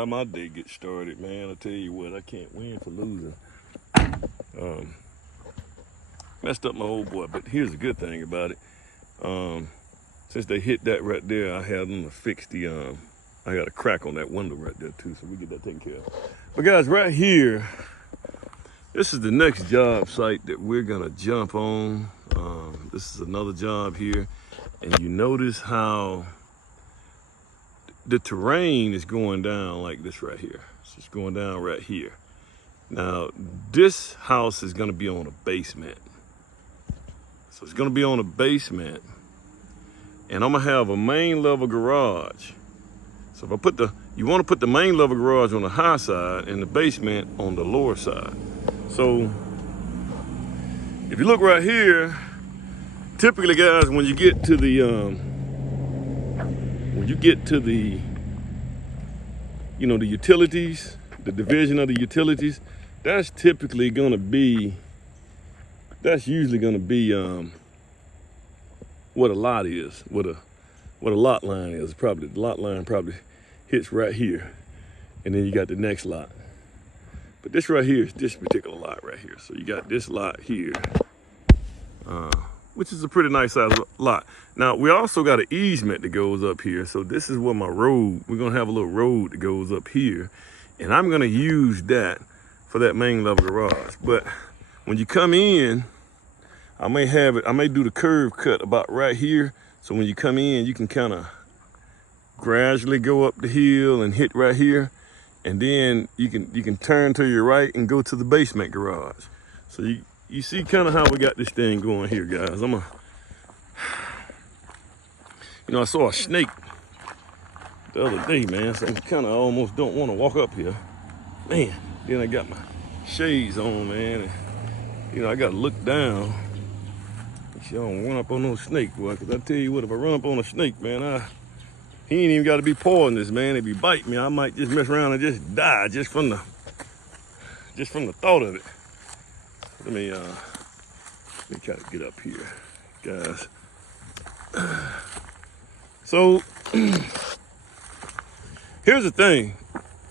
how my day gets started, man. I tell you what, I can't win for losing. Messed up my old boy, but here's the good thing about it. Since they hit that right there, I had them to fix the, I got a crack on that window right there too, so we get that taken care of. But guys, right here, this is the next job site that we're gonna jump on. This is another job here, and you notice how the terrain is going down like this right here. It's just going down right here. Now, this house is gonna be on a basement. So it's gonna be on a basement, and I'm gonna have a main level garage. So if I put you wanna put the main level garage on the high side and the basement on the lower side. So if you look right here, typically guys, when you get to the, you know, the utilities, the division of the utilities, that's typically gonna be, that's usually gonna be what a lot is, what a lot line is. Probably the lot line probably hits right here, and then you got the next lot. But this right here is this particular lot right here. So you got this lot here, which is a pretty nice size lot. Now we also got an easement that goes up here. So this is where my road, we're gonna have a little road that goes up here, and I'm gonna use that for that main level garage. But when you come in, I may do the curve cut about right here. So when you come in, you can kind of gradually go up the hill and hit right here. And then you can turn to your right and go to the basement garage. So you see kind of how we got this thing going here, guys. You know, I saw a snake the other day, man. So I kind of almost don't want to walk up here. Man, then I got my shades on, man. And, you know, I got to look down. Make sure I don't run up on no snake, boy. Because I tell you what, if I run up on a snake, man, he ain't even got to be poisonous, man. If he bite me, I might just mess around and just die just from the thought of it. Let me try to get up here, guys. So here's the thing.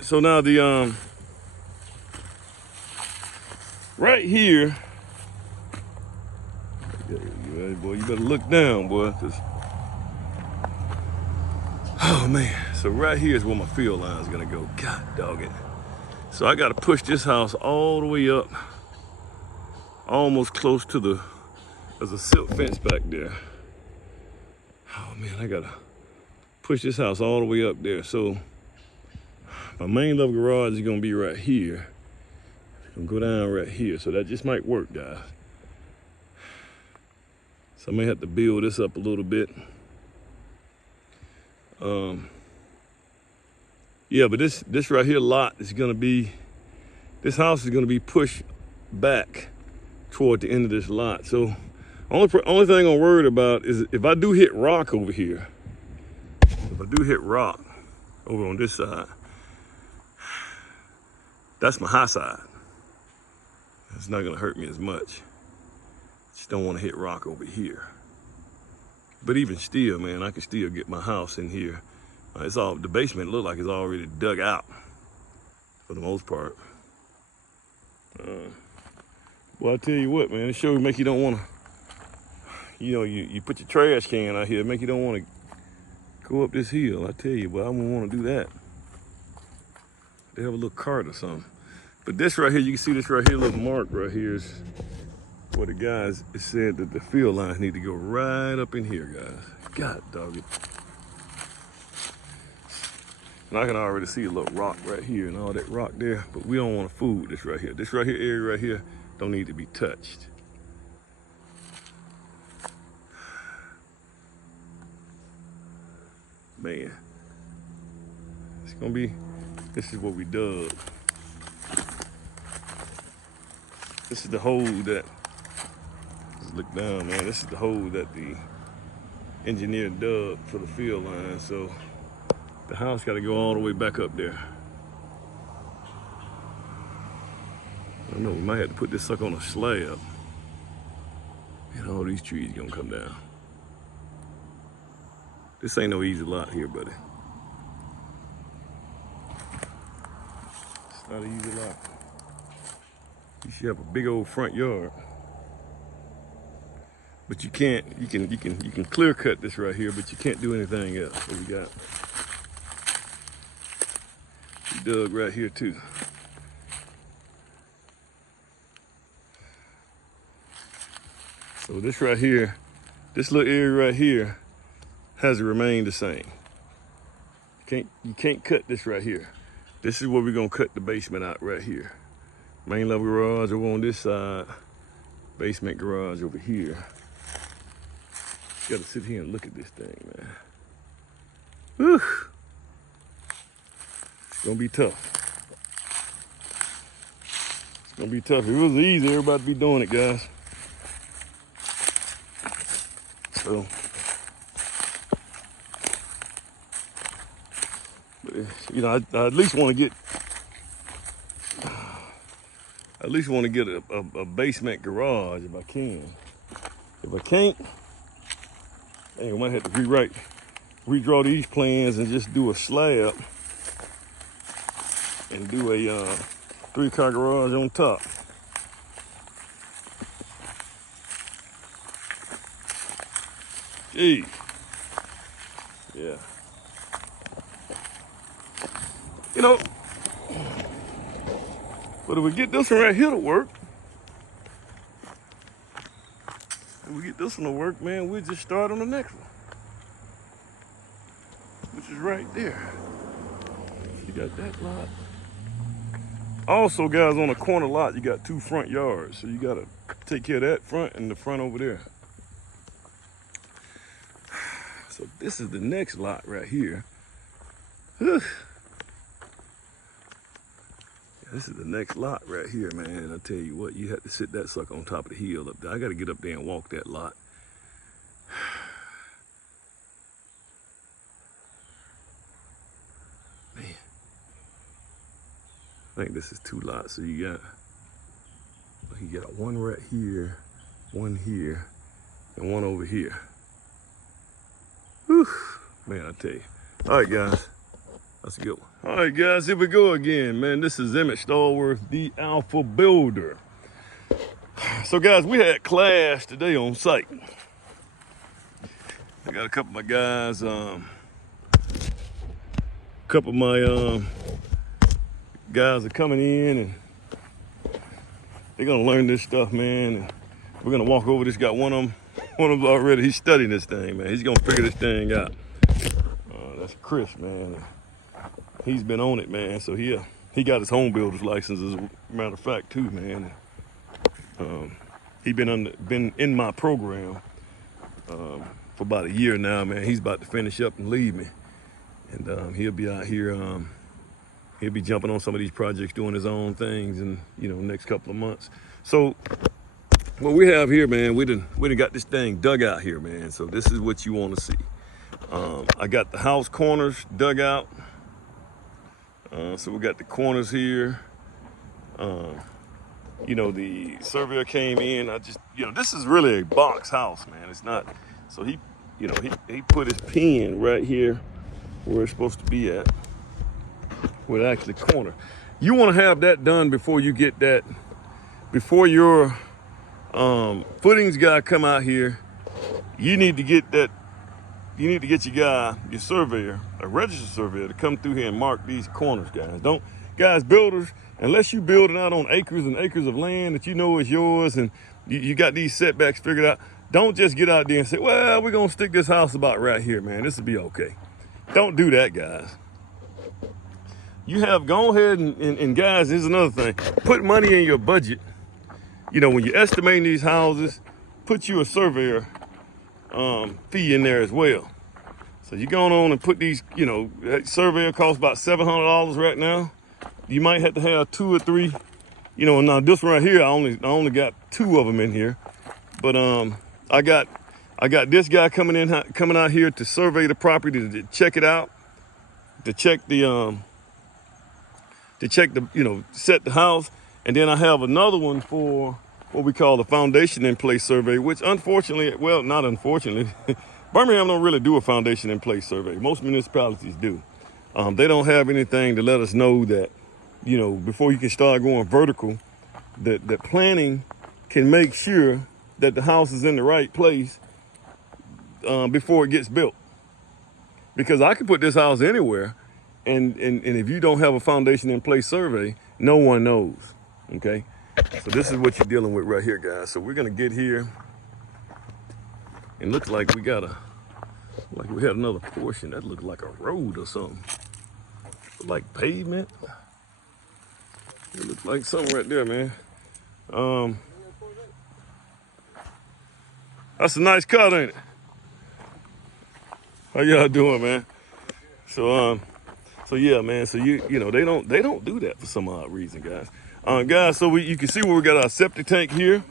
So now the right here, boy, you better look down, boy, 'cause oh man, so right here is where my field line is gonna go. God dog it. So I gotta push this house all the way up, almost close to there's a silk fence back there. Oh man, I gotta push this house all the way up there. So my main level garage is gonna be right here. It's gonna go down right here. So that just might work, guys. So I may have to build this up a little bit. Yeah, but this right here lot is gonna be, this house is gonna be pushed back toward the end of this lot. So only thing I'm worried about is if I do hit rock over here, if I do hit rock over on this side, that's my high side. It's not gonna hurt me as much. Just don't wanna hit rock over here. But even still, man, I can still get my house in here. It's all, the basement look like it's already dug out for the most part. Well, I tell you what, man, it sure make you don't wanna, you know, you put your trash can out here, make you don't wanna go up this hill. I tell you, but I wouldn't wanna do that. They have a little cart or something. But this right here, you can see this right here, little mark right here is where the guys said that the field lines need to go right up in here, guys. God dog it. And I can already see a little rock right here and all that rock there, but we don't want to fool with this right here. This right here, area right here, don't need to be touched. Man, it's gonna be, this is what we dug. This is the hole that, just look down, man. This is the hole that the engineer dug for the field line. So the house got to go all the way back up there. I don't know, we might have to put this sucker on a slab. And all these trees gonna come down. This ain't no easy lot here, buddy. Not an easy lot. You should have a big old front yard. But you can't, you can clear cut this right here, but you can't do anything else. So we got, we dug right here too. So this right here, this little area right here has remained the same. You can't cut this right here. This is where we're gonna cut the basement out right here. Main level garage over on this side, basement garage over here. You gotta sit here and look at this thing, man. Whew. It's gonna be tough. It's gonna be tough. If it was easy, everybody would be doing it, guys. So, you know, I at least want to get, a basement garage if I can. If I can't, I might have to redraw these plans and just do a slab and do a 3-car garage on top. Gee, yeah. You know, but if we get this one right here to work, man, we'll just start on the next one, which is right there. You got that lot. Also, guys, on a corner lot, you got 2 front yards, so you gotta take care of that front and the front over there. So this is the next lot right here. Whew. This is the next lot right here, man. I tell you what, you have to sit that sucker on top of the hill up there. I got to get up there and walk that lot. Man, I think this is 2 lots. So you got one right here, one here, and one over here. Whew. Man, I tell you. All right, guys. That's a good one. All right, guys, here we go again, man. This is Emmett Stallworth, the Alpha Builder. So, guys, we had class today on site. I got a couple of my guys, guys are coming in, and they're gonna learn this stuff, man. And we're gonna walk over this. Got one of them already. He's studying this thing, man. He's gonna figure this thing out. That's Chris, man. He's been on it, man. So he got his home builder's license, as a matter of fact, too, man. He been in my program for about a year now, man. He's about to finish up and leave me, and he'll be out here. He'll be jumping on some of these projects, doing his own things, in next couple of months. So what we have here, man, we done got this thing dug out here, man. So this is what you want to see. I got the house corners dug out. So we got the corners here. The surveyor came in. This is really a box house, man. It's not. So he put his pin right here where it's supposed to be at, where it actually corner. You want to have that done before you get that, before your footings guy come out here. You need to get that. You need to get your surveyor, a registered surveyor, to come through here and mark these corners, guys. Builders, unless you building out on acres and acres of land that you know is yours, and you got these setbacks figured out, don't just get out there and say, well, we're gonna stick this house about right here, man. This will be okay. Don't do that, guys. Go ahead and guys, here's another thing. Put money in your budget. When you're estimating these houses, put you a surveyor fee in there as well. So you're going on and put these, that surveyor costs about $700 right now. You might have to have 2 or 3, now this one right here, I only got 2 of them in here. But I got this guy coming out here to survey the property, to check it out, to check the set the house. And then I have another one for what we call the foundation in place survey, which unfortunately, well, not unfortunately, Birmingham don't really do a foundation in place survey. Most municipalities do. They don't have anything to let us know that, you know, before you can start going vertical, that planning can make sure that the house is in the right place before it gets built. Because I could put this house anywhere, and if you don't have a foundation in place survey, no one knows, okay? So this is what you're dealing with right here, guys. So we're gonna get here, and looks like we got like we had another portion that looked like a road or something. Like pavement. It looks like something right there, man. That's a nice cut, ain't it? How y'all doing, man? So yeah, man. So you know they don't do that for some odd reason, guys. Guys, so you can see where we got our septic tank here.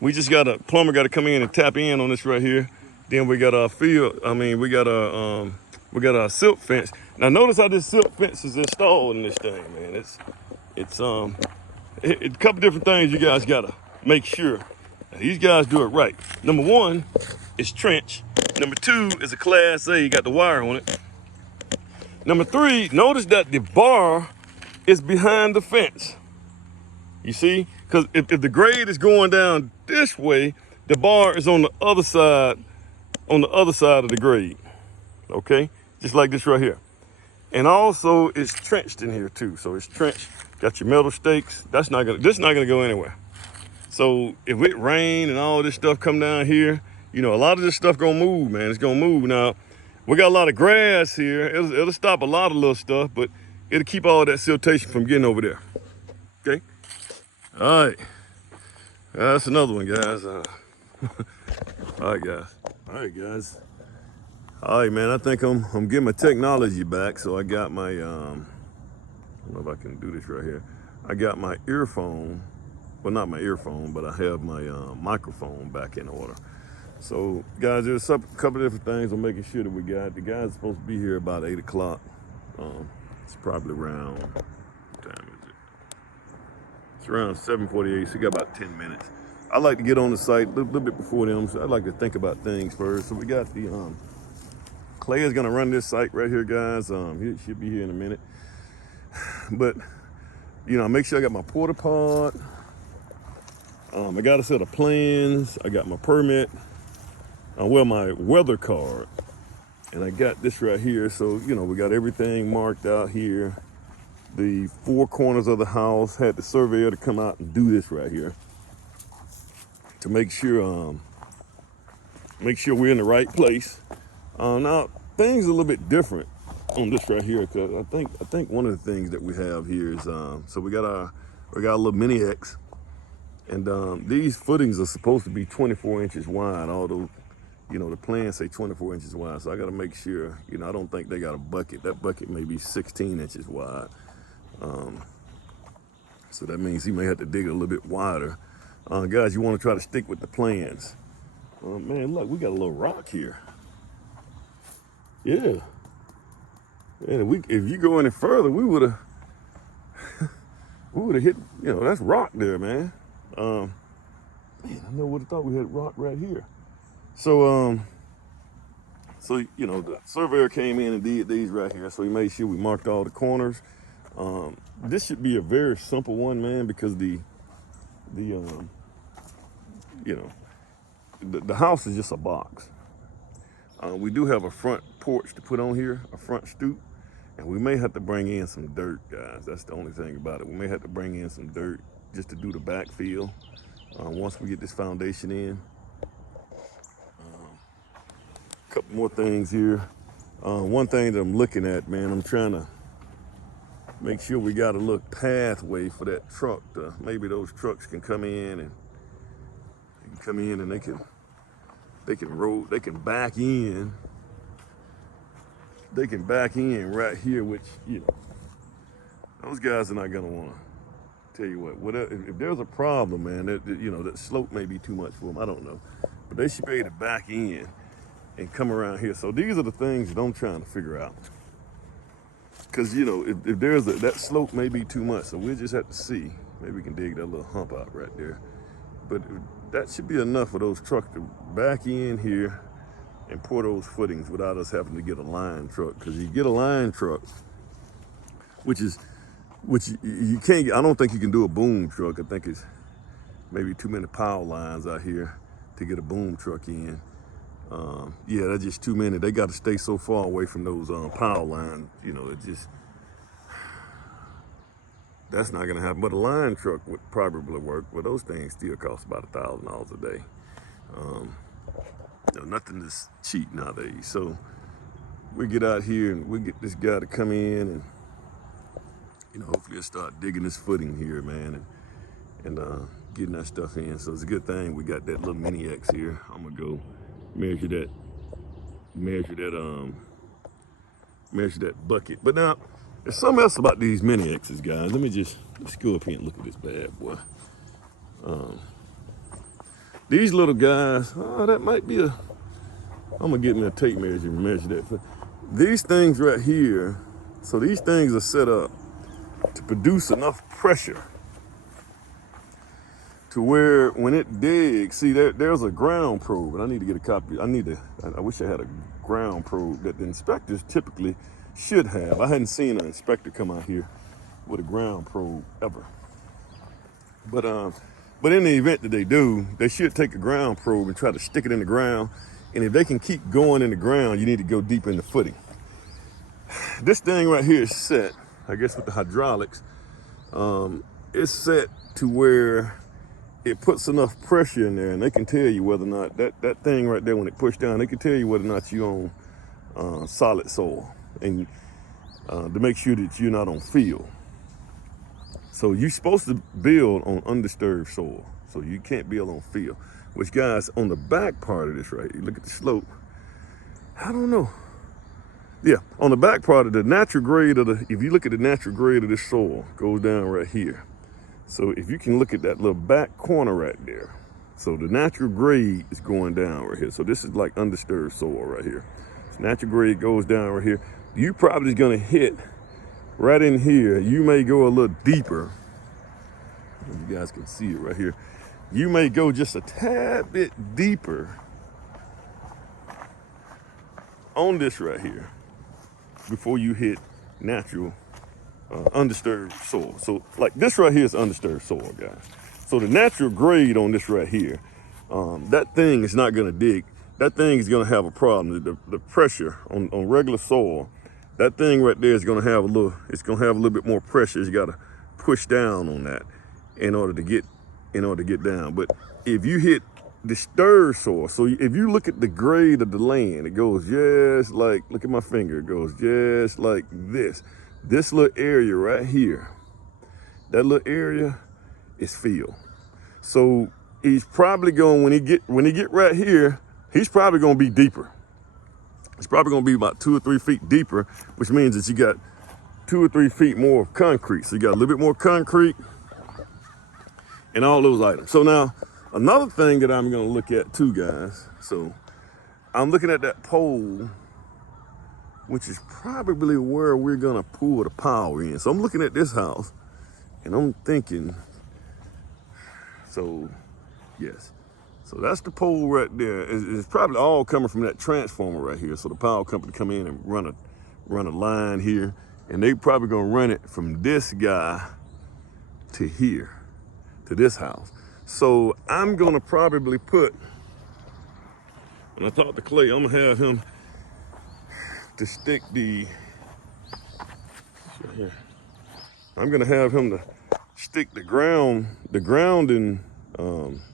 We just got a plumber got to come in and tap in on this right here. Then we got our field. I mean, we got our silk fence. Now notice how this silk fence is installed in this thing, man. It's a couple different things you guys gotta make sure. Now, these guys do it right. Number one is trench. Number two is a Class A. You got the wire on it. Number three, notice that the bar is behind the fence. You see? Because if the grade is going down this way, the bar is on the other side of the grade. Okay? Just like this right here. And also it's trenched in here too. So it's trenched, got your metal stakes. This is not gonna go anywhere. So if it rain and all this stuff come down here, you know, a lot of this stuff gonna move, man. It's gonna move. Now, we got a lot of grass here. It'll stop a lot of little stuff, but it'll keep all that siltation from getting over there. Okay? All right. That's another one, guys. All right, guys. All right, guys. All right, man. I think I'm getting my technology back. So I got my I don't know if I can do this right here. I got my earphone. Well, not my earphone, but I have my microphone back in order. So, guys, there's a couple of different things I'm making sure that we got. The guy's supposed to be here about 8 o'clock. It's probably around, what time is it? It's around 7:48, so we got about 10 minutes. I like to get on the site a little bit before them, so I like to think about things first. So we got the, Clay is gonna run this site right here, guys. He should be here in a minute. But, you know, make sure I got my porta pot. I got a set of plans. I got my permit. Well, my weather card. And I got this right here. So, you know, we got everything marked out here. The 4 corners of the house, had the surveyor to come out and do this right here to make sure we're in the right place. Now, things are a little bit different on this right here, because I think one of the things that we have here is, so we got a little Mini X. And these footings are supposed to be 24 inches wide, although, you know, the plans say 24 inches wide. So I got to make sure, you know, I don't think they got a bucket. That bucket may be 16 inches wide. So that means he may have to dig it a little bit wider. Guys, you want to try to stick with the plans. Man, look, we got a little rock here. Yeah. And if you go any further, we would have hit, you know, that's rock there, man. Man, I never would have thought we had rock right here. So, you know, the surveyor came in and did these right here. So he made sure we marked all the corners. This should be a very simple one, man, because the house is just a box. We do have a front porch to put on here, a front stoop, and we may have to bring in some dirt, guys. That's the only thing about it. We may have to bring in some dirt just to do the backfill once we get this foundation in. A couple more things here. One thing that I'm looking at, man, I'm trying to make sure we got a little pathway for that truck. Maybe those trucks can come in and they can back in. They can back in right here, which, you know, those guys are not gonna want to. Tell you what, if there's a problem, man, you know, that slope may be too much for them. I don't know, but they should be able to back in and come around here. So these are the things that I'm trying to figure out. Because, you know, if there's that slope may be too much, so we'll just have to see. Maybe we can dig that little hump out right there. But that should be enough for those trucks to back in here and pour those footings without us having to get a line truck. Because you get a line truck, which is which you can't, I don't think you can do a boom truck. I think it's maybe too many power lines out here to get a boom truck in. Yeah, that's just too many. They got to stay so far away from those power lines. You know, it just, that's not gonna happen. But a line truck would probably work, but those things still cost about $1,000 a day. You know, nothing is cheap nowadays. So we get out here and we get this guy to come in and, you know, hopefully he'll start digging his footing here, man, and getting that stuff in. So it's a good thing we got that little mini X here. I'm gonna go measure that bucket. But now, there's something else about these mini X's, guys. Let's go up here and look at this bad boy. These little guys, that might be I'm gonna get me a tape measure and measure that. These things right here, so these things are set up to produce enough pressure to where when it digs, see there's a ground probe, and I need to get a copy. I wish I had a ground probe that the inspectors typically should have. I hadn't seen an inspector come out here with a ground probe ever. But in the event that they do, they should take a ground probe and try to stick it in the ground. And if they can keep going in the ground, you need to go deep in the footing. This thing right here is set, I guess with the hydraulics, it's set to where it puts enough pressure in there, and they can tell you whether or not that thing right there, when it pushed down, they can tell you whether or not you're on solid soil, and to make sure that you're not on field. So you're supposed to build on undisturbed soil, so you can't build on field. Which, guys, on the back part of this right, you look at the slope, I don't know. Yeah, on the back part of the natural grade if you look at the natural grade of this soil, goes down right here. So if you can look at that little back corner right there, so the natural grade is going down right here. So this is like undisturbed soil right here. So natural grade goes down right here. You probably gonna hit right in here. You may go a little deeper. If you guys can see it right here. You may go just a tad bit deeper on this right here before you hit natural undisturbed soil. So like this right here is undisturbed soil, guys. So the natural grade on this right here, that thing is not gonna dig. That thing is gonna have a problem. The pressure on regular soil, that thing right there is gonna have a little bit more pressure. You gotta push down on that in order to get down. But if you hit disturbed soil, so if you look at the grade of the land, it goes just like, look at my finger, it goes just like this. This little area right here, that little area is field. So he's probably going, when he get right here, he's probably gonna be deeper. It's probably gonna be about 2 or 3 feet deeper, which means that you got 2 or 3 feet more of concrete. So you got a little bit more concrete and all those items. So now, another thing that I'm gonna look at too, guys. So I'm looking at that pole, which is probably where we're gonna pull the power in. So I'm looking at this house and I'm thinking, so yes. So that's the pole right there. It's probably all coming from that transformer right here. So the power company come in and run a line here, and they probably gonna run it from this guy to here, to this house. So I'm gonna probably put, when I talk to Clay, I'm gonna have him to stick I'm gonna have him to stick the grounding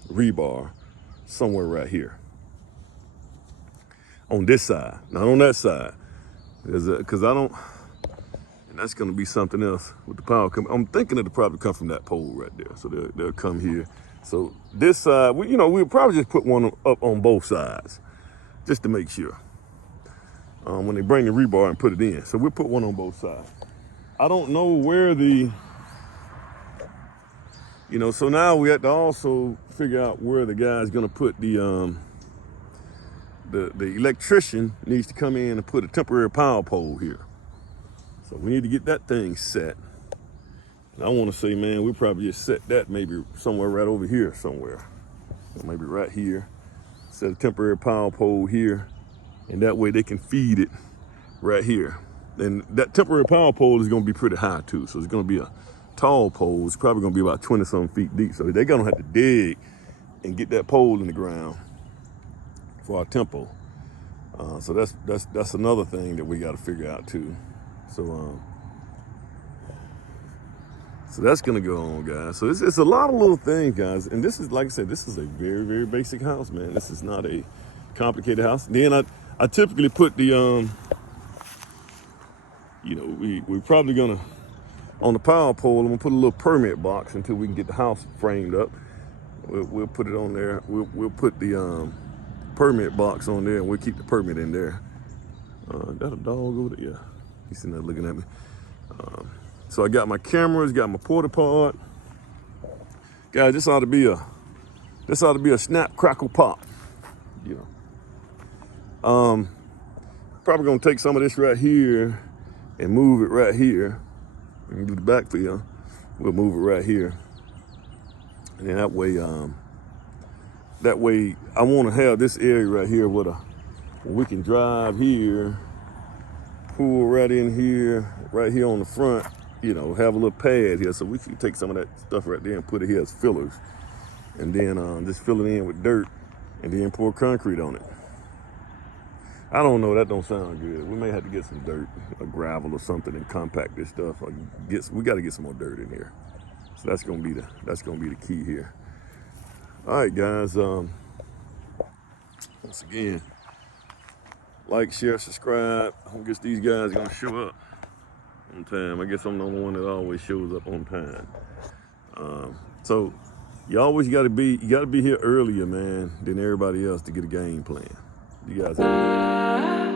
rebar somewhere right here on this side, not on that side, because I don't, and that's gonna be something else with the power coming. I'm thinking it'll probably come from that pole right there, so they'll come here. So this side, we'll probably just put one up on both sides, just to make sure. When they bring the rebar and put it in, so we'll put one on both sides. I don't know where so now we have to also figure out where the guy's gonna put the electrician needs to come in and put a temporary power pole here. So we need to get that thing set. And I wanna say, man, we probably just set that maybe somewhere right over here somewhere. So maybe right here, set a temporary power pole here, and that way they can feed it right here. and that temporary power pole is gonna be pretty high too. So it's gonna be a tall pole. It's probably gonna be about 20-something feet deep. So they're gonna have to dig and get that pole in the ground for our tempo. So that's another thing that we got to figure out too. So that's gonna go on, guys. So it's a lot of little things, guys. And this is, like I said, this is a very, very basic house, man. This is not a complicated house. Then I typically put the you know, we're probably gonna, on the power pole, I'm gonna put a little permit box until we can get the house framed up. We'll put it on there. We'll put the permit box on there, and we'll keep the permit in there. Is that a dog over there? Yeah, he's sitting there looking at me. So I got my cameras, got my porta pot. Guys, this ought to be a snap, crackle, pop. You know. Probably gonna take some of this right here and move it right here. We can do the backfill. We'll move it right here. And then that way I want to have this area right here where we can drive here, pull right in here, right here on the front, you know, have a little pad here. So we can take some of that stuff right there and put it here as fillers. And then just fill it in with dirt and then pour concrete on it. I don't know, that don't sound good. We may have to get some dirt, or gravel or something, and compact this stuff. We got to get some more dirt in here. So that's gonna be the key here. All right, guys. Once again, like, share, subscribe. I guess these guys are gonna show up on time. I guess I'm the only one that always shows up on time. So you always gotta be here earlier, man, than everybody else to get a game plan. You guys have